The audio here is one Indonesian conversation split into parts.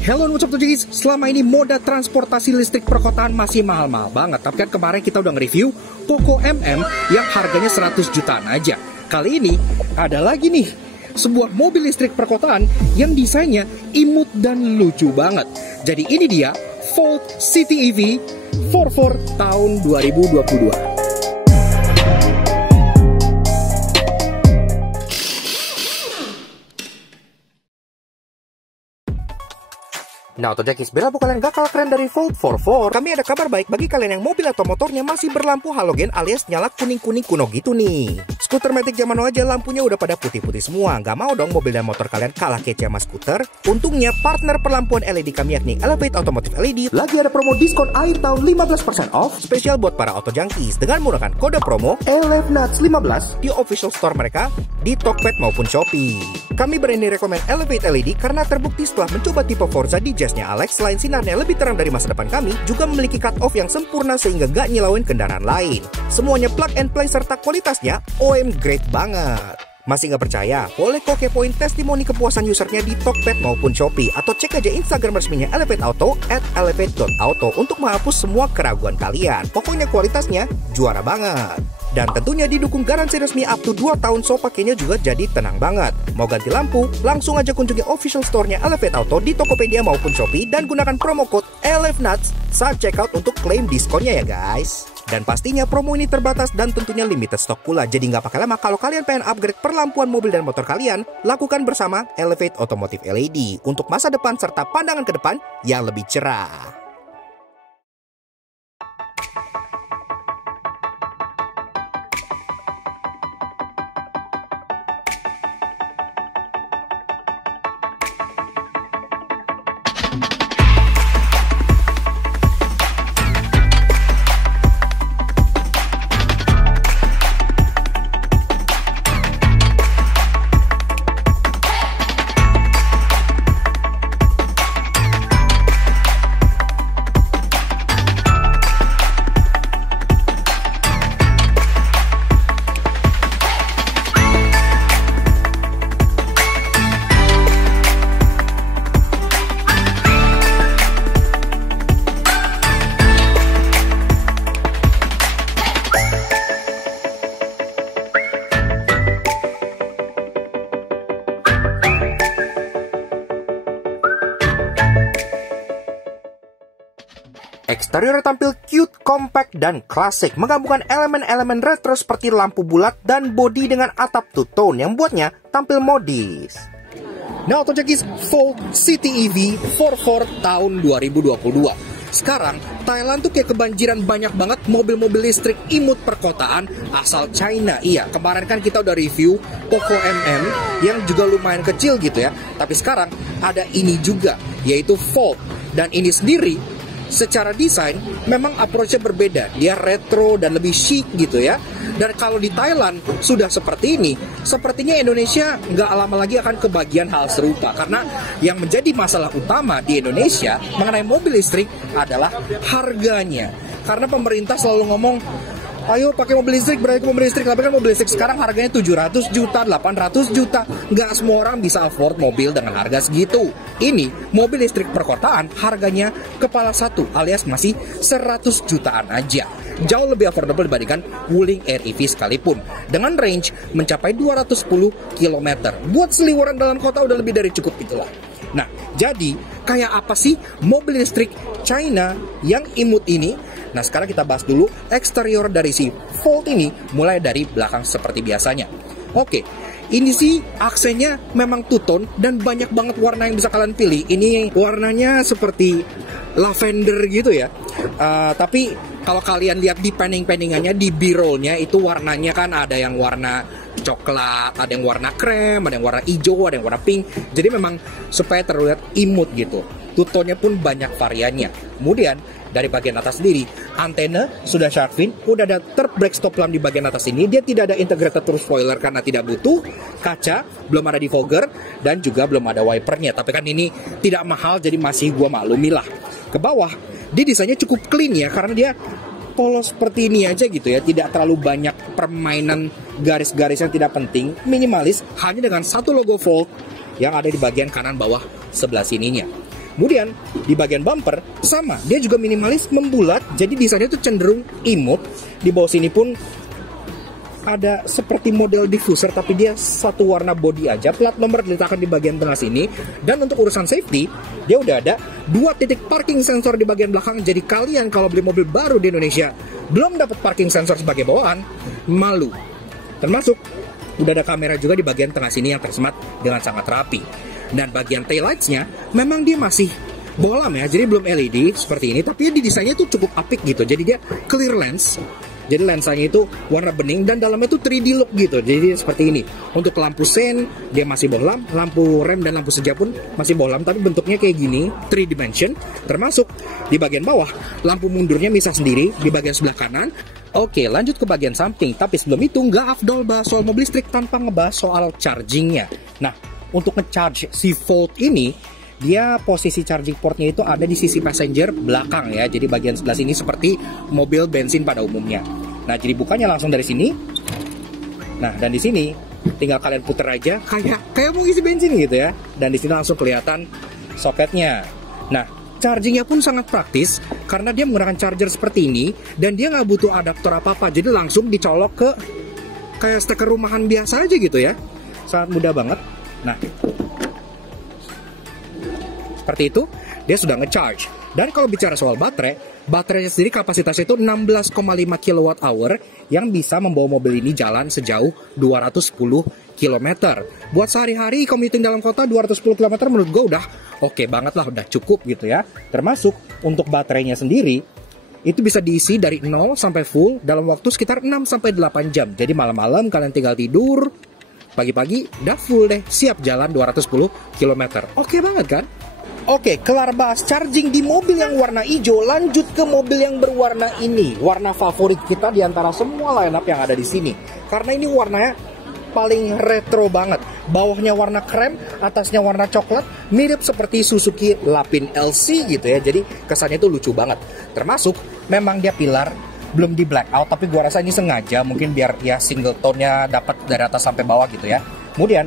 Hello, what's up guys? Selama ini moda transportasi listrik perkotaan masih mahal-mahal banget. Tapi kan kemarin kita udah nge-review Poco MM yang harganya 100 jutaan aja. Kali ini ada lagi nih sebuah mobil listrik perkotaan yang desainnya imut dan lucu banget. Jadi ini dia Volt City EV 44 tahun 2022. Nah, Autojakis, bela kalian gak kalah keren dari Volt 44. Kami ada kabar baik bagi kalian yang mobil atau motornya masih berlampu halogen alias nyala kuning-kuning kuno gitu nih. Skuter Matic zaman now aja lampunya udah pada putih-putih semua. Gak mau dong mobil dan motor kalian kalah kece sama skuter? Untungnya partner perlampuan LED kami yakni Elevate Automotive LED lagi ada promo diskon akhir tahun 15% off spesial buat para Autojunkies dengan menggunakan kode promo ELEVNUTS15 di official store mereka di Tokped maupun Shopee. Kami berani rekomend Elevate LED karena terbukti setelah mencoba tipe Forza di Jazznya Alex, selain sinarnya lebih terang dari masa depan kami, juga memiliki cut-off yang sempurna sehingga gak nyilauin kendaraan lain. Semuanya plug and play serta kualitasnya OM great banget. Masih gak percaya? Boleh kok kepoin testimoni kepuasan usernya di Tokped maupun Shopee, atau cek aja Instagram resminya Elevate Auto @elevate.auto untuk menghapus semua keraguan kalian. Pokoknya kualitasnya juara banget. Dan tentunya didukung garansi resmi up to 2 tahun, so pakainya juga jadi tenang banget. Mau ganti lampu? Langsung aja kunjungi official store-nya Elevate Auto di Tokopedia maupun Shopee dan gunakan promo code ELEVNUTS saat checkout untuk klaim diskonnya ya guys. Dan pastinya promo ini terbatas dan tentunya limited stock pula. Jadi nggak pakai lama kalau kalian pengen upgrade perlampuan mobil dan motor kalian, lakukan bersama Elevate Automotive LED untuk masa depan serta pandangan ke depan yang lebih cerah. Eksterior tampil cute, compact, dan klasik, menggabungkan elemen-elemen retro seperti lampu bulat dan bodi dengan atap two-tone yang buatnya tampil modis. Nah, Autojakis, Volt City EV 44 tahun 2022. Sekarang, Thailand tuh kayak kebanjiran banyak banget mobil-mobil listrik imut perkotaan asal China. Iya, kemarin kan kita udah review Poco MM yang juga lumayan kecil gitu ya. Tapi sekarang ada ini juga, yaitu Volt. Dan ini sendiri secara desain memang approach-nya berbeda. Dia retro dan lebih chic gitu ya. Dan kalau di Thailand sudah seperti ini, sepertinya Indonesia nggak lama lagi akan kebagian hal serupa. Karena yang menjadi masalah utama di Indonesia mengenai mobil listrik adalah harganya. Karena pemerintah selalu ngomong, ayo pakai mobil listrik, beralih ke mobil listrik. Tapi kan mobil listrik sekarang harganya 700 juta, 800 juta. Nggak semua orang bisa afford mobil dengan harga segitu. Ini mobil listrik perkotaan harganya kepala satu alias masih 100 jutaan aja. Jauh lebih affordable dibandingkan Wuling Air EV sekalipun. Dengan range mencapai 210 km. Buat seliweran dalam kota udah lebih dari cukup itulah. Nah, jadi kayak apa sih mobil listrik China yang imut ini? Nah, sekarang kita bahas dulu eksterior dari si Volt ini, mulai dari belakang seperti biasanya. Oke, ini sih aksennya memang two-tone dan banyak banget warna yang bisa kalian pilih. Ini warnanya seperti lavender gitu ya. Tapi kalau kalian lihat di padding-paddingannya, di B-rollnya itu warnanya kan ada yang warna coklat, ada yang warna krem, ada yang warna hijau, ada yang warna pink. Jadi memang supaya terlihat imut gitu. Two-tone-nya pun banyak variannya. Kemudian dari bagian atas sendiri, antena sudah shark fin, udah ada third brake stop lamp di bagian atas ini. Dia tidak ada integrated turbo spoiler karena tidak butuh. Kaca belum ada defogger dan juga belum ada wipernya. Tapi kan ini tidak mahal, jadi masih gua maklumi lah. Ke bawah, dia desainnya cukup clean ya, karena dia polos seperti ini aja gitu ya. Tidak terlalu banyak permainan garis-garis yang tidak penting, minimalis, hanya dengan satu logo Volt yang ada di bagian kanan bawah sebelah sininya. Kemudian di bagian bumper sama, dia juga minimalis, membulat, jadi desainnya tuh cenderung imut. Di bawah sini pun ada seperti model diffuser, tapi dia satu warna body aja. Plat nomor diletakkan di bagian tengah sini. Dan untuk urusan safety, dia udah ada 2 titik parking sensor di bagian belakang. Jadi kalian kalau beli mobil baru di Indonesia belum dapat parking sensor sebagai bawaan, malu. Termasuk udah ada kamera juga di bagian tengah sini yang tersemat dengan sangat rapi. Dan bagian taillights-nya memang dia masih bolam ya, jadi belum LED seperti ini, tapi di desainnya tuh cukup apik gitu. Jadi dia clear lens, jadi lensanya itu warna bening dan dalamnya itu 3D look gitu. Jadi seperti ini. Untuk lampu sen dia masih bohlam, lampu rem dan lampu senja pun masih bohlam, tapi bentuknya kayak gini, 3 dimension. Termasuk di bagian bawah lampu mundurnya misah sendiri di bagian sebelah kanan. Oke, lanjut ke bagian samping. Tapi sebelum itu nggak afdol bahas soal mobil listrik tanpa ngebahas soal chargingnya. Nah, untuk nge-charge si Volt ini, dia posisi charging portnya itu ada di sisi passenger belakang ya. Jadi bagian sebelah sini seperti mobil bensin pada umumnya. Nah, jadi bukanya langsung dari sini. Nah, dan di sini tinggal kalian puter aja kayak mau isi bensin gitu ya. Dan di sini langsung kelihatan soketnya. Nah, chargingnya pun sangat praktis karena dia menggunakan charger seperti ini dan dia nggak butuh adaptor apa-apa. Jadi langsung dicolok ke kayak steker rumahan biasa aja gitu ya. Sangat mudah banget. Nah, seperti itu, dia sudah nge-charge. Dan kalau bicara soal baterainya sendiri kapasitasnya itu 16,5 kWh yang bisa membawa mobil ini jalan sejauh 210 km. Buat sehari-hari commuting dalam kota 210 km menurut gue udah oke banget lah, udah cukup gitu ya. Termasuk untuk baterainya sendiri, itu bisa diisi dari 0 sampai full dalam waktu sekitar 6-8 jam. Jadi malam-malam kalian tinggal tidur, pagi-pagi udah full deh, siap jalan 210 km. Oke banget kan? Oke, kelar bahas charging di mobil yang warna hijau, lanjut ke mobil yang berwarna ini. Warna favorit kita di antara semua lineup yang ada di sini. Karena ini warnanya paling retro banget. Bawahnya warna krem, atasnya warna coklat, mirip seperti Suzuki Lapin LC gitu ya. Jadi kesannya itu lucu banget. Termasuk memang dia pilar belum di black out, tapi gua rasa ini sengaja mungkin biar ya single tone-nya dapat dari atas sampai bawah gitu ya. Kemudian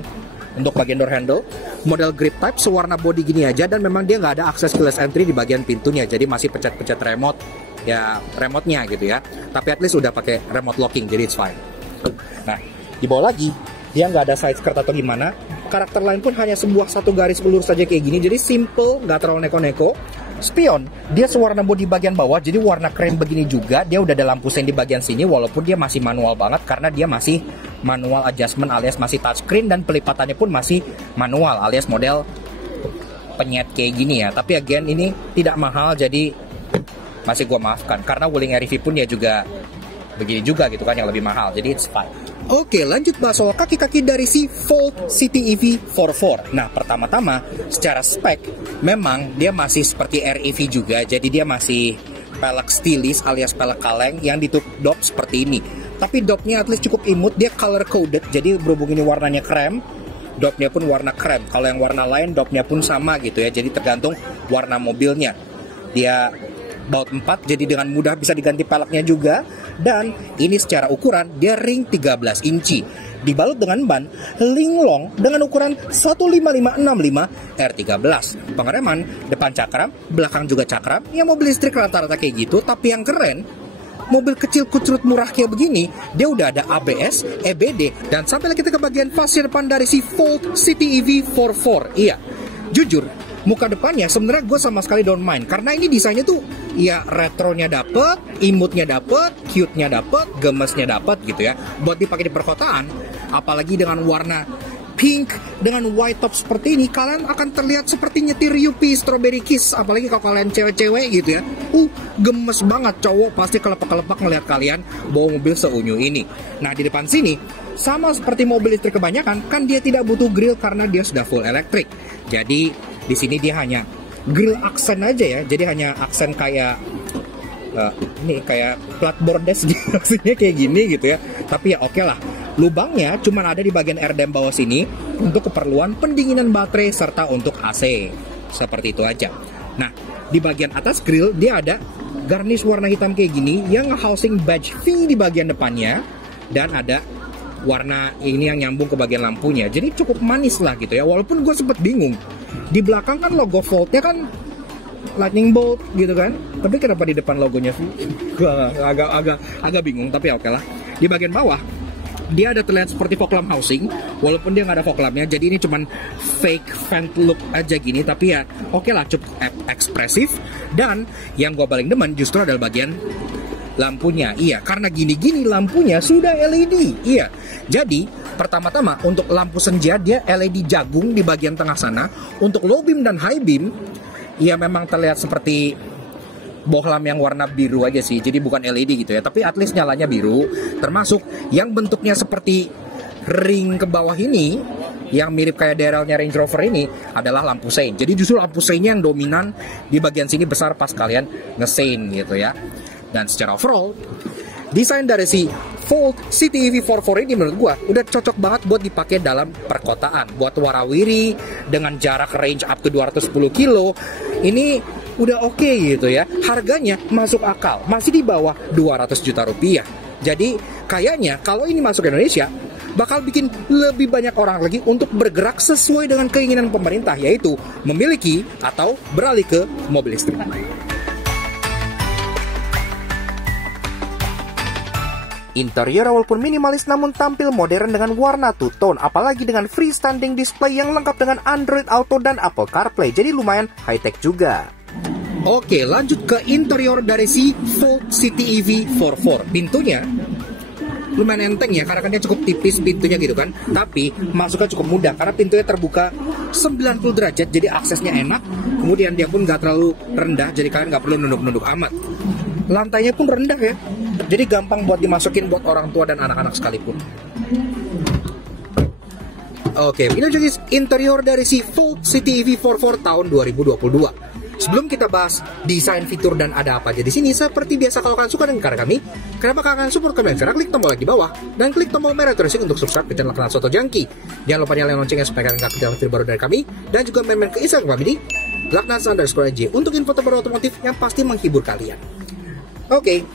untuk bagian door handle, model grip type sewarna body gini aja, dan memang dia nggak ada akses keyless entry di bagian pintunya, jadi masih pencet-pencet remote ya, remote-nya gitu ya. Tapi at least udah pakai remote locking, jadi it's fine. Nah, di bawah lagi dia nggak ada side skirt atau gimana. Karakter lain pun hanya sebuah satu garis lurus saja kayak gini, jadi simple, nggak terlalu neko-neko. Spion, dia sewarna bodi bagian bawah, jadi warna krem begini juga. Dia udah ada lampu sen di bagian sini, walaupun dia masih manual banget karena dia masih manual adjustment alias masih touchscreen, dan pelipatannya pun masih manual alias model penyet kayak gini ya. Tapi again ini tidak mahal, jadi masih gua maafkan karena Wuling REV pun dia juga begini juga gitu kan, yang lebih mahal, jadi it's fine. Oke, lanjut bahas soal kaki-kaki dari si Volt City EV 44. Nah, pertama-tama secara spek memang dia masih seperti REV juga, jadi dia masih pelek stilis alias pelek kaleng yang ditutup dop seperti ini. Tapi dopnya at least cukup imut, dia color coded, jadi berhubung ini warnanya krem, dopnya pun warna krem. Kalau yang warna lain dopnya pun sama gitu ya, jadi tergantung warna mobilnya. Dia baut 4, jadi dengan mudah bisa diganti peleknya juga. Dan ini secara ukuran dia ring 13 inci, dibalut dengan ban linglong dengan ukuran 15565 R13. Pengereman depan cakram, belakang juga cakram. Ya mobil listrik rata-rata kayak gitu, tapi yang keren, mobil kecil kucrut murah kayak begini, dia udah ada ABS, EBD, dan sampailah kita ke bagian fascia depan dari si Volt City EV 44. Iya, jujur, muka depannya sebenarnya gue sama sekali don't mind, karena ini desainnya tuh ya retronya dapet, imutnya dapet, cute-nya dapet, gemesnya dapet gitu ya. Buat dipakai di perkotaan, apalagi dengan warna pink dengan white top seperti ini, kalian akan terlihat seperti nyetir Yupi Strawberry Kiss. Apalagi kalau kalian cewek-cewek gitu ya, gemes banget. Cowok pasti kelepak-kelepak ngeliat kalian bawa mobil seunyu ini. Nah, di depan sini sama seperti mobil listrik kebanyakan, kan dia tidak butuh grill karena dia sudah full elektrik. Jadi di sini dia hanya grill aksen aja ya, jadi hanya aksen kayak ini kayak plat bordes maksudnya kayak gini gitu ya. Tapi ya oke lah, lubangnya cuma ada di bagian airdam bawah sini untuk keperluan pendinginan baterai serta untuk AC, seperti itu aja. Nah, di bagian atas grill dia ada garnish warna hitam kayak gini yang housing badge V di bagian depannya, dan ada warna ini yang nyambung ke bagian lampunya. Jadi cukup manis lah gitu ya, walaupun gue sempet bingung. Di belakang kan logo Volt-nya kan lightning bolt gitu kan. Tapi kenapa di depan logonya V? Gua agak bingung, tapi oke lah. Di bagian bawah dia ada terlihat seperti fog lamp housing, walaupun dia nggak ada fog lampnya, jadi ini cuman fake vent look aja gini, tapi ya oke lah, cukup ekspresif. Dan yang gue paling demen justru adalah bagian lampunya. Iya, karena gini-gini lampunya sudah LED. Iya, jadi pertama-tama untuk lampu senja dia LED jagung di bagian tengah sana. Untuk low beam dan high beam, ya memang terlihat seperti bohlam yang warna biru aja sih, jadi bukan LED gitu ya, tapi at least nyalanya biru. Termasuk yang bentuknya seperti ring ke bawah ini, yang mirip kayak DRL-nya Range Rover ini, adalah lampu sein. Jadi justru lampu seinnya yang dominan di bagian sini besar pas kalian ngesein gitu ya. Dan secara overall, desain dari si Volt City EV44 ini menurut gua udah cocok banget buat dipakai dalam perkotaan, buat warawiri dengan jarak range up to 210 kilo. Ini udah oke gitu ya. Harganya masuk akal, masih di bawah 200 juta rupiah. Jadi kayaknya kalau ini masuk ke Indonesia bakal bikin lebih banyak orang lagi untuk bergerak sesuai dengan keinginan pemerintah, yaitu memiliki atau beralih ke mobil listrik. Interior walaupun minimalis namun tampil modern dengan warna two-tone, apalagi dengan freestanding display yang lengkap dengan Android Auto dan Apple CarPlay, jadi lumayan high-tech juga. Oke, lanjut ke interior dari si Volt City EV44. Pintunya lumayan enteng ya, karena kan dia cukup tipis pintunya gitu kan. Tapi masuknya cukup mudah karena pintunya terbuka 90 derajat, jadi aksesnya enak. Kemudian dia pun nggak terlalu rendah, jadi kalian nggak perlu nunduk-nunduk amat. Lantainya pun rendah ya, jadi gampang buat dimasukin buat orang tua dan anak-anak sekalipun. Oke, ini jadi interior dari si Volt City EV44 tahun 2022. Sebelum kita bahas desain, fitur, dan ada apa aja di sini, seperti biasa kalau kalian suka dengan karya kami, kenapa kalian support kami? Karena klik tombol like di bawah dan klik tombol merah terus untuk subscribe ke channel Soto Junkie. Jangan lupa nyalain loncengnya supaya kalian nggak ketinggalan video baru dari kami, dan juga main-main ke Instagram kami di @laknats_aj untuk info terbaru otomotif yang pasti menghibur kalian. Oke,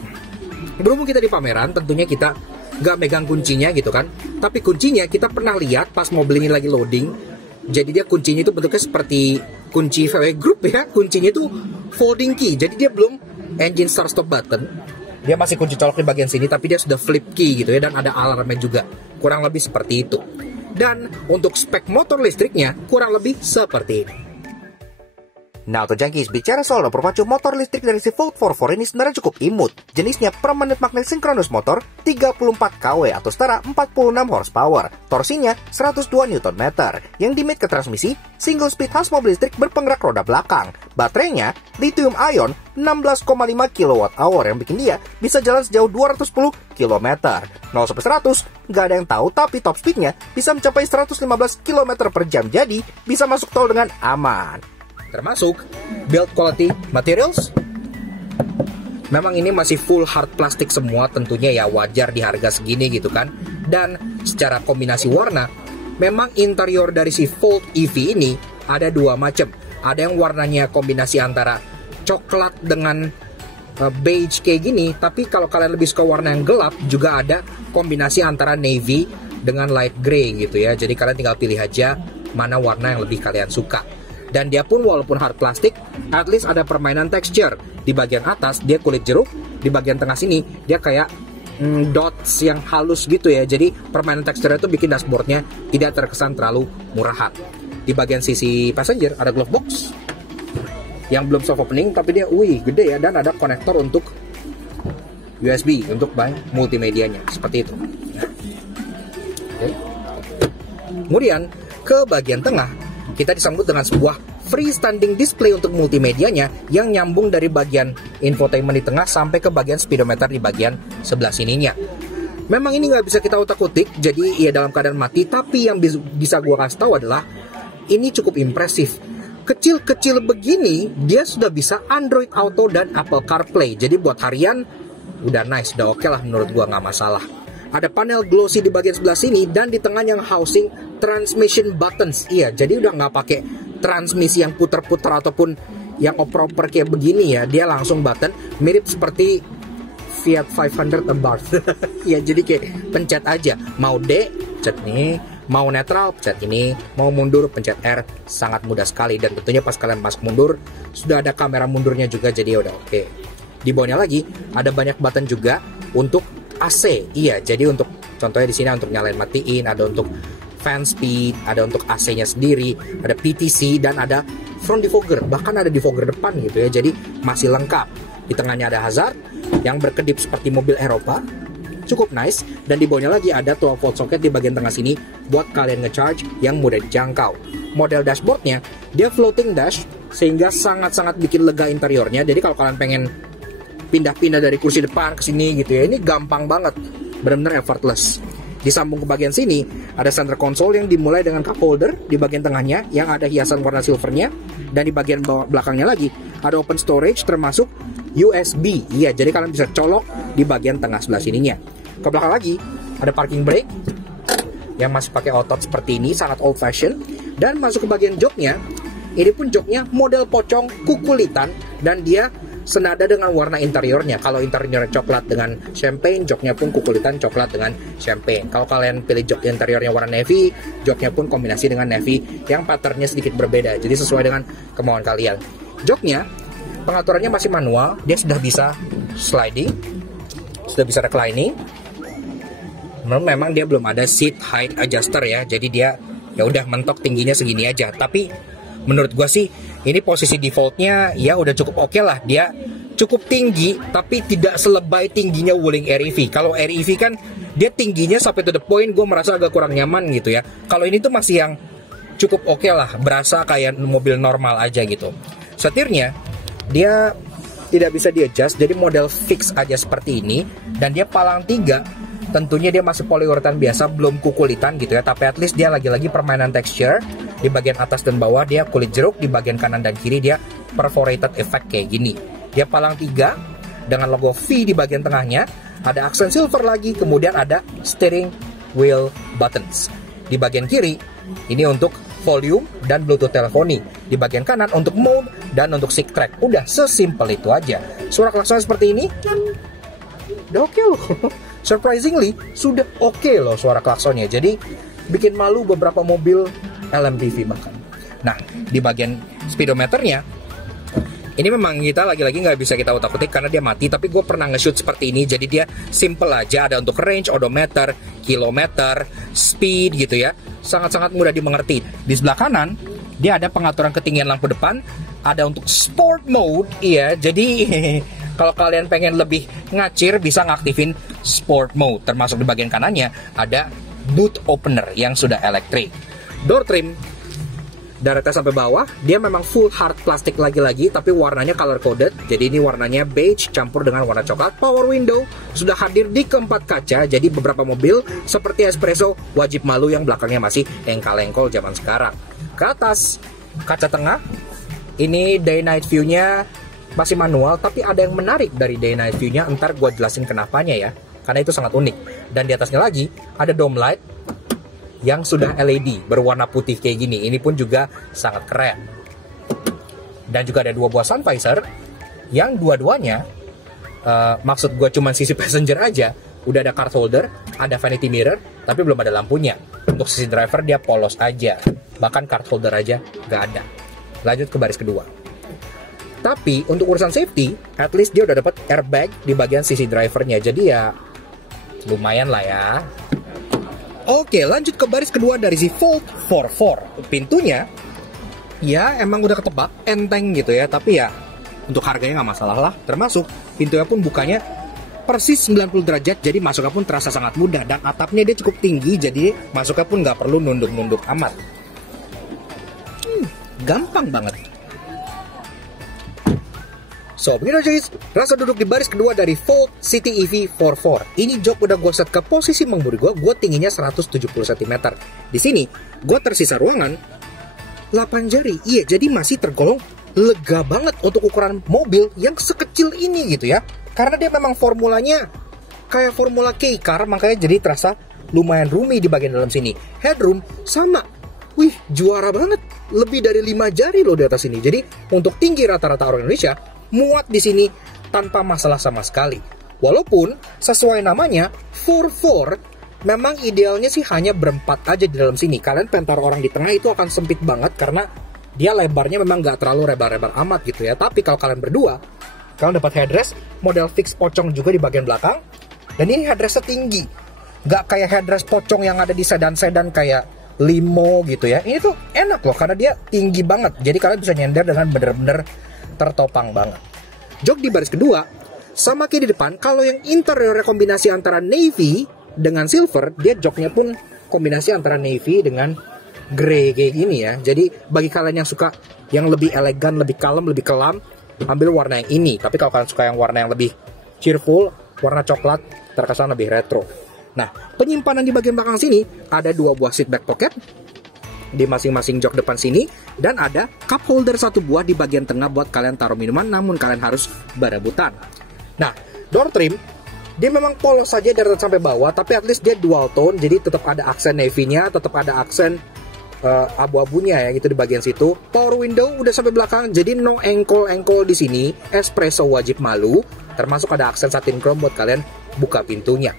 berhubung kita di pameran, tentunya kita nggak megang kuncinya gitu kan, tapi kuncinya kita pernah lihat pas mobil ini lagi loading. Jadi dia kuncinya itu bentuknya seperti kunci VW Group ya. Kuncinya itu folding key. Jadi dia belum engine start stop button. Dia masih kunci colok di bagian sini, tapi dia sudah flip key gitu ya, dan ada alarmnya juga. Kurang lebih seperti itu. Dan untuk spek motor listriknya kurang lebih seperti ini. Nah, Auto Junkies, bicara soal perpacu motor listrik dari si Volt 44 ini sebenarnya cukup imut. Jenisnya permanent magnet synchronous motor 34 kW atau setara 46 horsepower. Torsinya 102 Nm. Yang dimit ke transmisi, single speed khas mobil listrik berpenggerak roda belakang. Baterainya lithium ion 16,5 kWh yang bikin dia bisa jalan sejauh 210 km. 0-100 nggak ada yang tahu, tapi top speednya bisa mencapai 115 km per jam. Jadi bisa masuk tol dengan aman. Termasuk build quality materials, memang ini masih full hard plastik semua, tentunya ya wajar di harga segini gitu kan. Dan secara kombinasi warna, memang interior dari si Volt EV ini ada dua macam. Ada yang warnanya kombinasi antara coklat dengan beige kayak gini, tapi kalau kalian lebih suka warna yang gelap, juga ada kombinasi antara navy dengan light gray gitu ya. Jadi kalian tinggal pilih aja mana warna yang lebih kalian suka. Dan dia pun walaupun hard plastik, at least ada permainan texture. Di bagian atas dia kulit jeruk, di bagian tengah sini dia kayak dots yang halus gitu ya. Jadi permainan tekstur itu bikin dashboardnya tidak terkesan terlalu murahan. Di bagian sisi passenger ada glove box yang belum soft opening, tapi dia gede ya, dan ada konektor untuk USB untuk multimedianya seperti itu. Okay. Kemudian ke bagian tengah kita disambut dengan sebuah freestanding display untuk multimedianya yang nyambung dari bagian infotainment di tengah sampai ke bagian speedometer di bagian sebelah sininya. Memang ini nggak bisa kita utak-utik, jadi ya dalam keadaan mati, tapi yang bisa gue kasih tahu adalah ini cukup impresif. Kecil-kecil begini, dia sudah bisa Android Auto dan Apple CarPlay. Jadi buat harian, udah nice, udah oke lah menurut gue, nggak masalah. Ada panel glossy di bagian sebelah sini, dan di tengah yang housing transmission buttons. Iya, jadi udah nggak pakai transmisi yang putar-putar ataupun yang oper-oper kayak begini ya. Dia langsung button, mirip seperti Fiat 500 Abarth. Ya, jadi kayak pencet aja. Mau D, cet nih. Mau netral, pencet ini. Mau mundur, pencet R. Sangat mudah sekali. Dan tentunya pas kalian masuk mundur, sudah ada kamera mundurnya juga, jadi udah oke. Di bawahnya lagi, ada banyak button juga untuk AC. Iya, jadi untuk, contohnya di sini untuk nyalain matiin, ada untuk fan speed, ada untuk AC-nya sendiri, ada PTC, dan ada front defogger. Bahkan ada defogger depan gitu ya, jadi masih lengkap. Di tengahnya ada hazard yang berkedip seperti mobil Eropa. Cukup nice. Dan di bawahnya lagi ada 12 volt socket di bagian tengah sini buat kalian ngecharge yang mudah dijangkau. Model dashboardnya, dia floating dash sehingga sangat-sangat bikin lega interiornya. Jadi kalau kalian pengen pindah-pindah dari kursi depan ke sini gitu ya, ini gampang banget. Benar-benar effortless. Disambung ke bagian sini, ada center console yang dimulai dengan cup holder di bagian tengahnya yang ada hiasan warna silvernya. Dan di bagian belakangnya lagi, ada open storage termasuk USB. Iya, jadi kalian bisa colok di bagian tengah sebelah sininya. Ke belakang lagi, ada parking brake yang masih pakai otot seperti ini, sangat old fashion. Dan masuk ke bagian joknya, ini pun joknya model pocong kukulitan dan dia senada dengan warna interiornya. Kalau interiornya coklat dengan champagne, joknya pun kukulitan coklat dengan champagne. Kalau kalian pilih jok interiornya warna navy, joknya pun kombinasi dengan navy yang patternnya sedikit berbeda. Jadi sesuai dengan kemauan kalian. Joknya, pengaturannya masih manual, dia sudah bisa sliding, sudah bisa reclining. Memang dia belum ada seat height adjuster ya, jadi dia ya udah mentok tingginya segini aja. Tapi menurut gua sih ini posisi defaultnya ya udah cukup oke lah. Dia cukup tinggi tapi tidak selebay tingginya Wuling REV. Kalau REV kan dia tingginya sampai to the point gue merasa agak kurang nyaman gitu ya. Kalau ini tuh masih yang cukup oke lah, berasa kayak mobil normal aja gitu. Setirnya dia tidak bisa di-adjust, jadi model fix aja seperti ini. Dan dia palang 3. Tentunya dia masih poliuretan biasa, belum kukulitan gitu ya. Tapi at least dia lagi-lagi permainan texture. Di bagian atas dan bawah dia kulit jeruk, di bagian kanan dan kiri dia perforated effect kayak gini. Dia palang 3 dengan logo V di bagian tengahnya. Ada aksen silver lagi, kemudian ada steering wheel buttons. Di bagian kiri ini untuk volume dan Bluetooth teleponi. Di bagian kanan untuk mode dan untuk sync track. Udah sesimpel itu aja. Suara klakson seperti ini udah oke loh. Surprisingly sudah oke loh suara klaksonnya. Jadi bikin malu beberapa mobil LMPV bahkan. Nah, di bagian speedometernya ini memang kita lagi-lagi nggak bisa kita utak-utik karena dia mati. Tapi gue pernah nge-shoot seperti ini, jadi dia simple aja. Ada untuk range, odometer, kilometer, speed gitu ya. Sangat-sangat mudah dimengerti. Di sebelah kanan dia ada pengaturan ketinggian lampu depan. Ada untuk sport mode, iya. Jadi kalau kalian pengen lebih ngacir bisa ngaktifin sport mode. Termasuk di bagian kanannya ada boot opener yang sudah elektrik. Door trim dari atas sampai bawah dia memang full hard plastik lagi-lagi, tapi warnanya color coded. Jadi ini warnanya beige campur dengan warna coklat. Power window sudah hadir di keempat kaca. Jadi beberapa mobil seperti Espresso wajib malu yang belakangnya masih engkal-engkol zaman sekarang. Ke atas kaca tengah ini day night view-nya masih manual, tapi ada yang menarik dari day night view-nya. Ntar gue jelasin kenapanya ya, karena itu sangat unik. Dan di atasnya lagi ada dome light yang sudah LED berwarna putih kayak gini. Ini pun juga sangat keren. Dan juga ada 2 buah sun visor yang dua-duanya maksud gue cuman sisi passenger aja. Udah ada card holder, ada vanity mirror, tapi belum ada lampunya. Untuk sisi driver dia polos aja, bahkan card holder aja gak ada. Lanjut ke baris kedua. Tapi untuk urusan safety, at least dia udah dapat airbag di bagian sisi drivernya. Jadi ya lumayan lah ya. Oke, lanjut ke baris kedua dari si Volt 44. Pintunya ya emang udah ketebak, enteng gitu ya. Tapi ya untuk harganya nggak masalah lah. Termasuk pintunya pun bukanya persis 90 derajat. Jadi masuknya pun terasa sangat mudah. Dan atapnya dia cukup tinggi, jadi masuknya pun nggak perlu nunduk-nunduk amat. Gampang banget. So, begitu guys, rasa duduk di baris kedua dari Volt City EV 44. Ini jok udah gue set ke posisi mengburi gue tingginya 170 cm. Di sini, gue tersisa ruangan 8 jari. Iya, jadi masih tergolong lega banget untuk ukuran mobil yang sekecil ini gitu ya. Karena dia memang formulanya kayak formula K-car, makanya jadi terasa lumayan roomy di bagian dalam sini. Headroom sama. Wih, juara banget. Lebih dari 5 jari loh di atas ini. Jadi, untuk tinggi rata-rata orang Indonesia, muat di sini tanpa masalah sama sekali. Walaupun sesuai namanya 44, memang idealnya sih hanya berempat aja di dalam sini. Kalian pengen taruh orang di tengah itu akan sempit banget karena dia lebarnya memang nggak terlalu lebar-lebar amat gitu ya. Tapi kalau kalian berdua, kalian dapat headrest model fix pocong juga di bagian belakang. Dan ini headrestnya tinggi, nggak kayak headrest pocong yang ada di sedan-sedan kayak limo gitu ya. Ini tuh enak loh karena dia tinggi banget. Jadi kalian bisa nyender dengan bener-bener tertopang banget. Jok di baris kedua, sama kayak di depan, kalau yang interiornya kombinasi antara navy dengan silver, dia joknya pun kombinasi antara navy dengan grey kayak gini ya. Jadi bagi kalian yang suka yang lebih elegan, lebih kalem, lebih kelam, ambil warna yang ini. Tapi kalau kalian suka yang warna yang lebih cheerful, warna coklat, terkesan lebih retro. Nah, penyimpanan di bagian belakang sini ada 2 buah seat back pocket di masing-masing jok depan sini, dan ada cup holder 1 buah di bagian tengah buat kalian taruh minuman, namun kalian harus berebutan. Nah, door trim dia memang polos saja dari atas sampai bawah, tapi at least dia dual tone, jadi tetap ada aksen navy-nya, tetap ada aksen abu-abunya ya gitu di bagian situ. Power window udah sampai belakang, jadi no engkol di sini. Espresso wajib malu, termasuk ada aksen satin chrome buat kalian buka pintunya.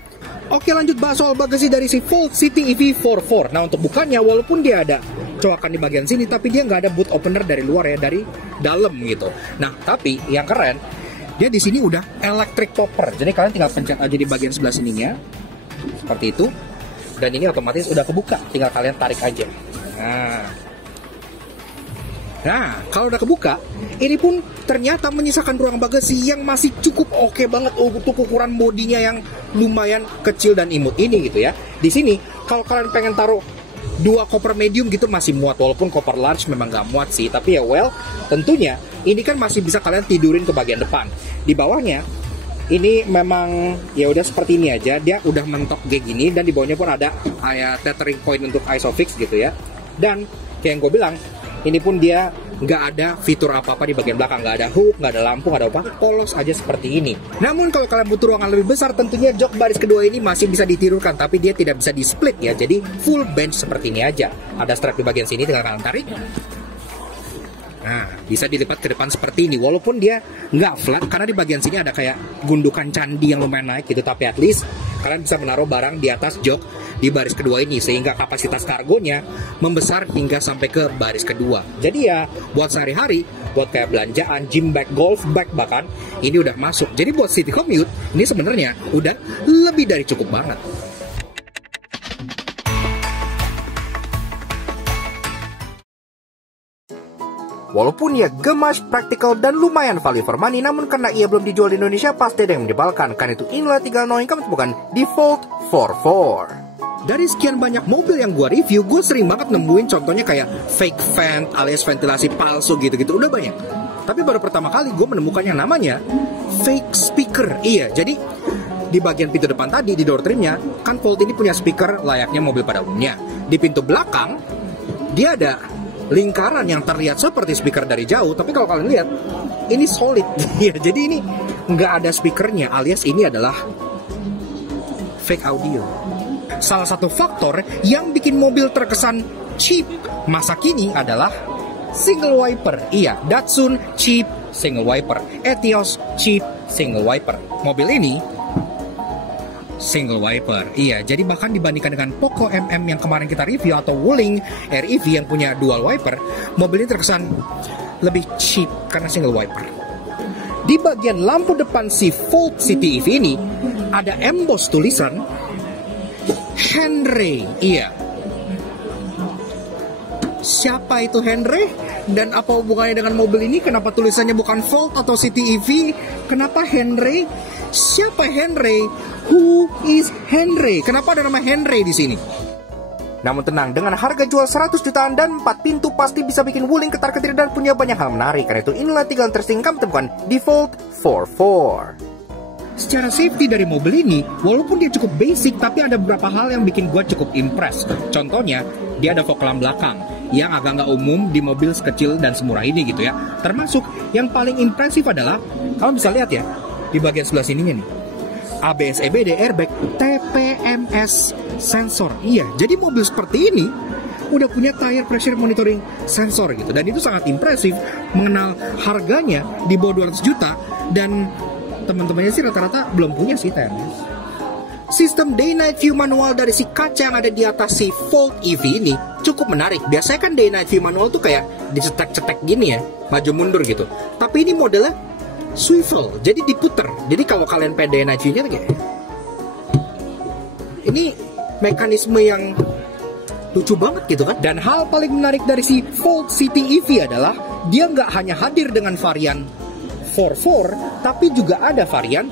Oke, lanjut bahas soal bagasi dari si Volt City EV44. Nah, untuk bukanya walaupun dia ada coakan di bagian sini, tapi dia nggak ada boot opener dari luar ya, dari dalam gitu. Nah, tapi yang keren, dia di sini udah electric popper. Jadi kalian tinggal pencet aja di bagian sebelah sininya, seperti itu. Dan ini otomatis udah kebuka, tinggal kalian tarik aja. Nah, kalau udah kebuka, ini pun ternyata menyisakan ruang bagasi yang masih cukup oke banget untuk ukuran bodinya yang lumayan kecil dan imut ini gitu ya. Di sini, kalau kalian pengen taruh 2 koper medium gitu masih muat, walaupun koper large memang nggak muat sih. Tapi ya well, tentunya ini kan masih bisa kalian tidurin ke bagian depan. Di bawahnya, ini memang ya udah seperti ini aja, dia udah mentok kayak gini, dan di bawahnya pun ada kayak tethering point untuk isofix gitu ya. Dan kayak yang gue bilang, ini pun dia nggak ada fitur apa-apa di bagian belakang, nggak ada hook, nggak ada lampu, nggak ada apa, polos aja seperti ini. Namun kalau kalian butuh ruangan lebih besar, tentunya jok baris kedua ini masih bisa ditirukan, tapi dia tidak bisa di split ya, jadi full bench seperti ini aja. Ada strap di bagian sini, tinggal kalian tarik. Nah, bisa dilipat ke depan seperti ini, walaupun dia nggak flat, karena di bagian sini ada kayak gundukan candi yang lumayan naik gitu, tapi at least kalian bisa menaruh barang di atas jok di baris kedua ini, sehingga kapasitas kargonya membesar hingga sampai ke baris kedua. Jadi ya, buat sehari-hari, buat kayak belanjaan, gym bag, golf bag bahkan, ini udah masuk. Jadi buat city commute, ini sebenarnya udah lebih dari cukup banget. Walaupun ia gemas, praktikal, dan lumayan value for money, namun karena ia belum dijual di Indonesia, pasti ada yang menyebalkan. Karena itu inilah 3 knowing kamu bukan default 44. Dari sekian banyak mobil yang gue review, gue sering banget nemuin contohnya kayak fake vent alias ventilasi palsu gitu-gitu, udah banyak. Tapi baru pertama kali gue menemukan yang namanya fake speaker. Iya, jadi di bagian pintu depan tadi, di door trimnya, kan Volt ini punya speaker layaknya mobil pada umumnya. Di pintu belakang, dia ada lingkaran yang terlihat seperti speaker dari jauh, tapi kalau kalian lihat, ini solid. Ya, jadi ini nggak ada speakernya, alias ini adalah fake audio. Salah satu faktor yang bikin mobil terkesan cheap masa kini adalah single wiper. Iya, Datsun cheap single wiper, Etios cheap single wiper. Mobil ini single wiper. Iya, jadi bahkan dibandingkan dengan Poco MM yang kemarin kita review atau Wuling REV yang punya dual wiper, mobil ini terkesan lebih cheap karena single wiper. Di bagian lampu depan si Volt City EV ini ada emboss tulisan Henry. Iya. Siapa itu Henry? Dan apa hubungannya dengan mobil ini? Kenapa tulisannya bukan Volt atau City EV? Kenapa Henry? Siapa Henry? Who is Henry? Kenapa ada nama Henry di sini? Namun tenang, dengan harga jual 100 jutaan dan 4 pintu pasti bisa bikin Wuling ketar-ketir dan punya banyak hal menarik. Karena itu inilah 3 interesting kamu temukan di Volt 44. Secara safety dari mobil ini, walaupun dia cukup basic, tapi ada beberapa hal yang bikin gue cukup impress. Contohnya, dia ada fog lamp belakang yang agak nggak umum di mobil sekecil dan semurah ini gitu ya. Termasuk yang paling impresif adalah, kamu bisa lihat ya, di bagian sebelah sininya nih, ABS, EBD, airbag, TPMS sensor. Iya, jadi mobil seperti ini udah punya tire pressure monitoring sensor gitu. Dan itu sangat impresif, mengenal harganya di bawah 200 juta dan teman-temannya sih rata-rata belum punya sih TRS. Sistem day night view manual dari si kaca yang ada di atas si Fold EV ini cukup menarik. Biasanya kan day night view manual tuh kayak dicetek-cetek gini ya, maju mundur gitu. Tapi ini modelnya swivel, jadi diputer. Jadi kalau kalian pengen day night view-nya kayak ini mekanisme yang lucu banget gitu kan. Dan hal paling menarik dari si Fold City EV adalah dia nggak hanya hadir dengan varian 4x4, tapi juga ada varian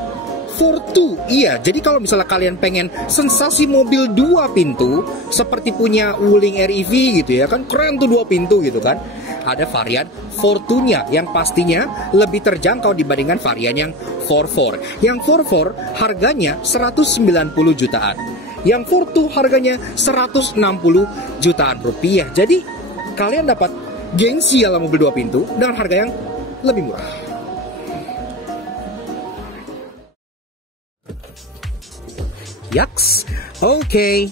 4x2. Iya, jadi kalau misalnya kalian pengen sensasi mobil 2 pintu seperti punya Wuling REV gitu ya kan, keren tuh 2 pintu gitu kan. Ada varian 4x2-nya yang pastinya lebih terjangkau dibandingkan varian yang 4x4. Yang 4x4 harganya 190 jutaan. Yang 4x2 harganya 160 jutaan rupiah. Jadi kalian dapat gengsi ala mobil 2 pintu dengan harga yang lebih murah. Yaks, oke.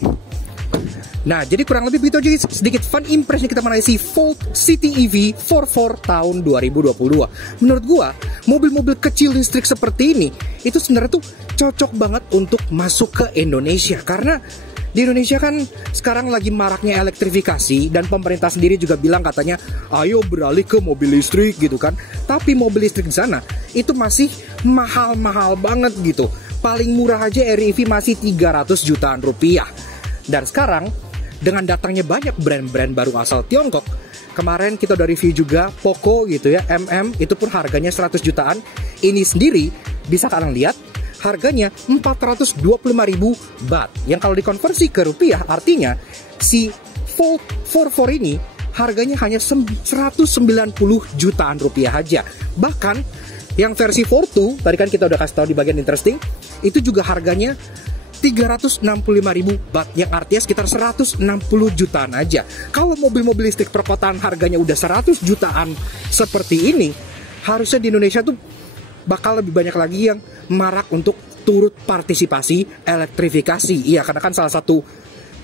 Nah, jadi kurang lebih begitu aja sedikit fun impression kita mengenai si Fold City EV 4x4 tahun 2022. Menurut gua, mobil-mobil kecil listrik seperti ini itu sebenarnya tuh cocok banget untuk masuk ke Indonesia. Karena di Indonesia kan sekarang lagi maraknya elektrifikasi dan pemerintah sendiri juga bilang katanya ayo beralih ke mobil listrik gitu kan. Tapi mobil listrik di sana itu masih mahal-mahal banget gitu. Paling murah aja REV masih 300 jutaan rupiah. Dan sekarang dengan datangnya banyak brand-brand baru asal Tiongkok, kemarin kita udah review juga Poco gitu ya, itu pun harganya 100 jutaan. Ini sendiri bisa kalian lihat harganya 425.000 baht. Yang kalau dikonversi ke rupiah artinya si Fold 4x4 ini harganya hanya 190 jutaan rupiah aja. Bahkan yang versi 4x2 tadi kan kita udah kasih tahu di bagian interesting, itu juga harganya 365.000 baht, yang artinya sekitar 160 jutaan aja. Kalau mobil-mobil listrik perkotaan harganya udah 100 jutaan seperti ini, harusnya di Indonesia tuh bakal lebih banyak lagi yang marak untuk turut partisipasi elektrifikasi. Iya, karena kan salah satu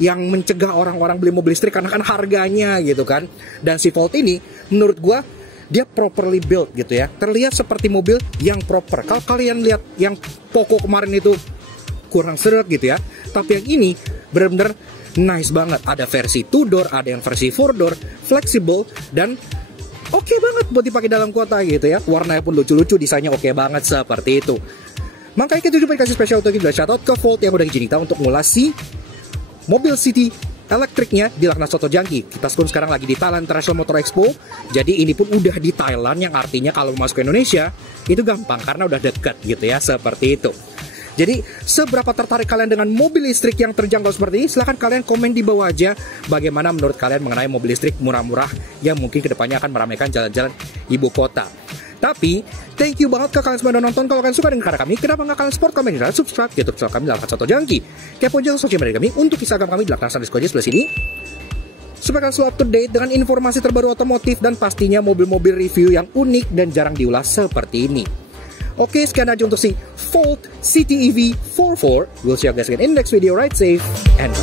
yang mencegah orang-orang beli mobil listrik karena kan harganya gitu kan. Dan si Volt ini menurut gua dia properly built gitu ya. Terlihat seperti mobil yang proper. Kalau kalian lihat yang Poco kemarin itu kurang seret gitu ya. Tapi yang ini benar-benar nice banget. Ada versi 2-door, ada yang versi 4-door, fleksibel dan oke banget buat dipakai dalam kota gitu ya. Warnanya pun lucu-lucu, desainnya oke banget seperti itu. Makanya kita juga kasih spesial untuk kita shoutout ke Volt yang udah izin kita untuk ngulas si mobil city elektriknya di Lakna Soto Jangki. Kita sekarang lagi di Thailand International Motor Expo. Jadi ini pun udah di Thailand, yang artinya kalau masuk ke Indonesia itu gampang karena udah dekat gitu ya, seperti itu. Jadi seberapa tertarik kalian dengan mobil listrik yang terjangkau seperti ini? Silahkan kalian komen di bawah aja bagaimana menurut kalian mengenai mobil listrik murah-murah yang mungkin kedepannya akan meramaikan jalan-jalan ibu kota. Tapi thank you banget ke kalian semua udah nonton. Kalau kalian suka dengan karya kami, kenapa nggak kalian support, komen, dan subscribe YouTube channel kami Lakna Soto Jangki. Kepo juga sosial media kami untuk Instagram kami di Lakna_Disco sebelah sini, supaya kalian selalu up to date dengan informasi terbaru otomotif dan pastinya mobil-mobil review yang unik dan jarang diulas seperti ini. Oke, sekian aja untuk si Fold City EV 4x4. We'll see you guys again in the next video. Ride safe and